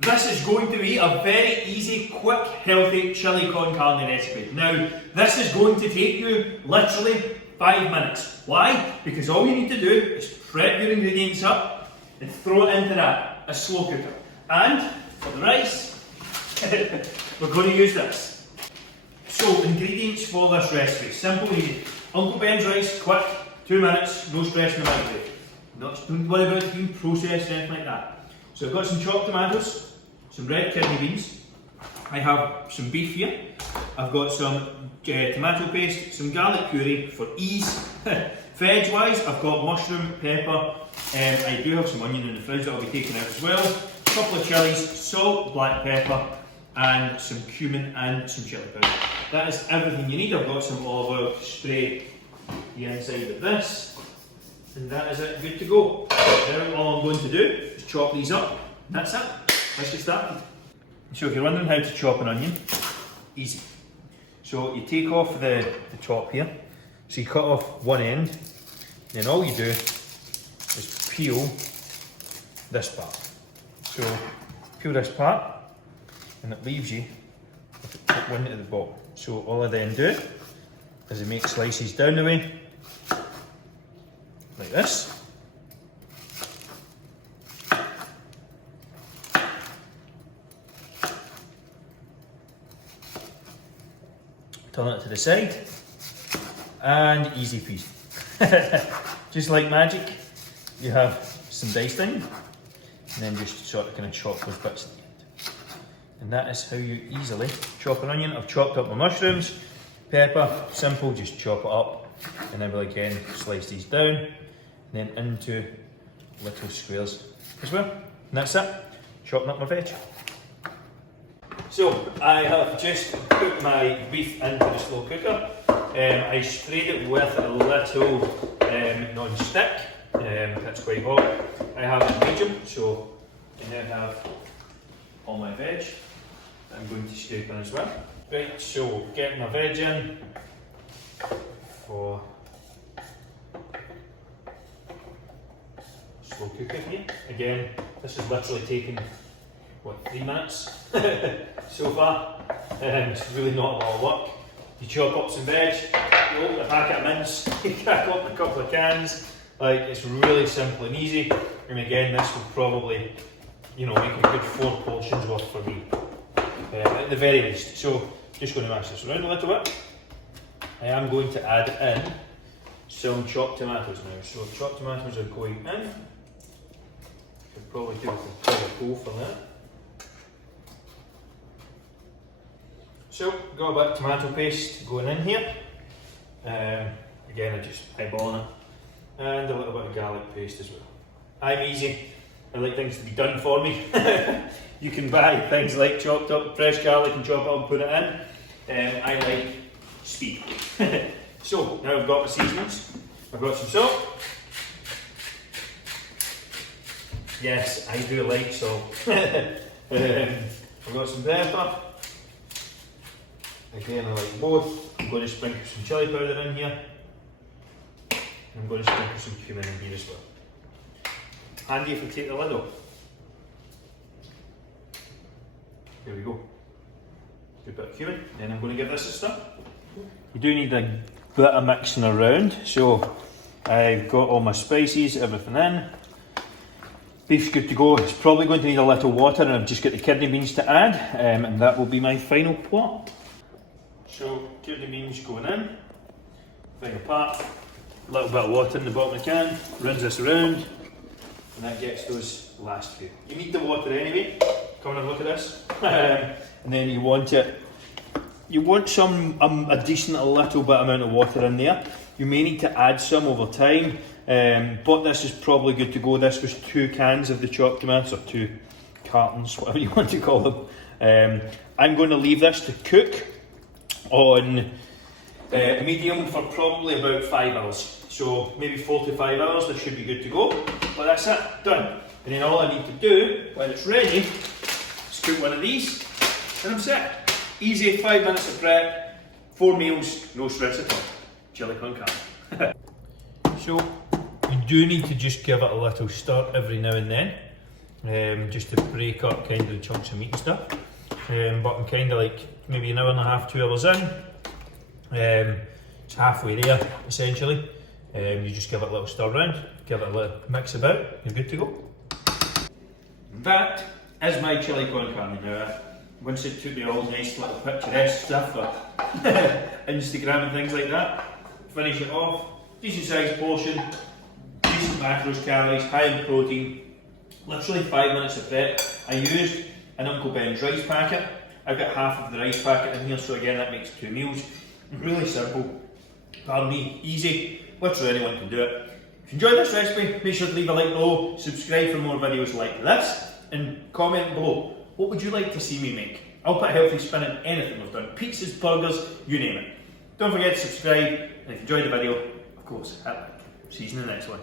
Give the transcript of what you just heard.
This is going to be a very easy, quick, healthy chili con carne recipe. Now, this is going to take you literally 5 minutes. Why? Because all you need to do is prep your ingredients up and throw it into a slow cooker. And for the rice, we're going to use this. So, ingredients for this recipe, simple, easy. Uncle Ben's rice, quick, 2 minutes, no stress in the microwave. Don't worry about it being processed or anything like that. So I've got some chopped tomatoes, some red kidney beans, I have some beef here, I've got some tomato paste, some garlic puree for ease. Veg wise, I've got mushroom, pepper, I do have some onion in the fridge that I'll be taking out as well, a couple of chilies, salt, black pepper, and some cumin and some chili powder. That is everything you need. I've got some olive oil to spray the inside of this, and that is it, good to go. Now all I'm going to do is chop these up, and that's it. Let's get started. So if you're wondering how to chop an onion, easy. So you take off the top here, so you cut off one end, then all you do is peel this part. So peel this part, and it leaves you with the top one at the bottom. So all I then do is I make slices down the way, like this. Turn it to the side, and easy peasy. Just like magic, you have some diced onion, and then just sort of kind of chop those bits at the end. And that is how you easily chop an onion. I've chopped up my mushrooms, pepper, simple, just chop it up, and then we'll again slice these down, and then into little squares as well. And that's it, chopping up my veg. So I have just put my beef into the slow cooker. I sprayed it with a little non-stick, that's quite hot. I have it medium, so I now have all my veg that I'm going to scrape in as well. Right, so getting my veg in for slow cooker here. Again, this is literally taking, what, 3 minutes so far. It's really not a lot of work. You chop up some veg, you open a packet of mince, you crack open a couple of cans. Like, it's really simple and easy. And again, this will probably, you know, make a good 4 portions worth for me, at the very least. So, just going to mash this around a little bit. I am going to add in some chopped tomatoes now. So, chopped tomatoes are going in. Could probably do with a bigger bowl for that. So, got a bit of tomato paste going in here. Again, I just eyeballing it. And a little bit of garlic paste as well. I'm easy. I like things to be done for me. You can buy things like chopped up fresh garlic and chop it up and put it in. I like speed. So, now I've got my seasonings. I've got some salt. Yes, I do like salt. I've got some pepper. Again, I like both. I'm going to sprinkle some chili powder in here. I'm going to sprinkle some cumin in here as well. Handy if I take the lid off. There we go. Good bit of cumin. Then I'm going to give this a stir. You do need a bit of mixing around. So I've got all my spices, everything in. Beef's good to go. It's probably going to need a little water, and I've just got the kidney beans to add, and that will be my final plot. So kidney beans going in, thing apart, a little bit of water in the bottom of the can, rinse this around, and that gets those last few. You need the water anyway. Come and have a look at this. And then you want some a decent a little bit amount of water in there. You may need to add some over time, but this is probably good to go. This was 2 cans of the chopped tomatoes, or 2 cartons, whatever you want to call them. I'm going to leave this to cook on medium for probably about 5 hours. So maybe 4 to 5 hours, this should be good to go. But that's it, done. And then all I need to do, when it's ready, is cook one of these, and I'm set. Easy, 5 minutes of prep, 4 meals, no stress at all. Chili con carne. So, you do need to just give it a little stir every now and then. just to break up kind of the chunks of meat and stuff. But I'm kind of like maybe an hour and a half, 2 hours in. It's halfway there essentially. You just give it a little stir round, give it a little mix about, you're good to go. That is my chili con carne. Now, once it took me all nice little picturesque stuff for Instagram and things like that, finish it off, decent sized portion, decent macros, calories, high in protein, literally 5 minutes of prep. I used an Uncle Ben's rice packet. I've got half of the rice packet in here, so again that makes 2 meals. Really simple, pardon me, easy, literally anyone can do it. If you enjoyed this recipe, make sure to leave a like below, subscribe for more videos like this, and comment below, what would you like to see me make? I'll put a healthy spin in anything we've done, pizzas, burgers, you name it. Don't forget to subscribe, and if you enjoyed the video, of course, hit like. See you in the next one.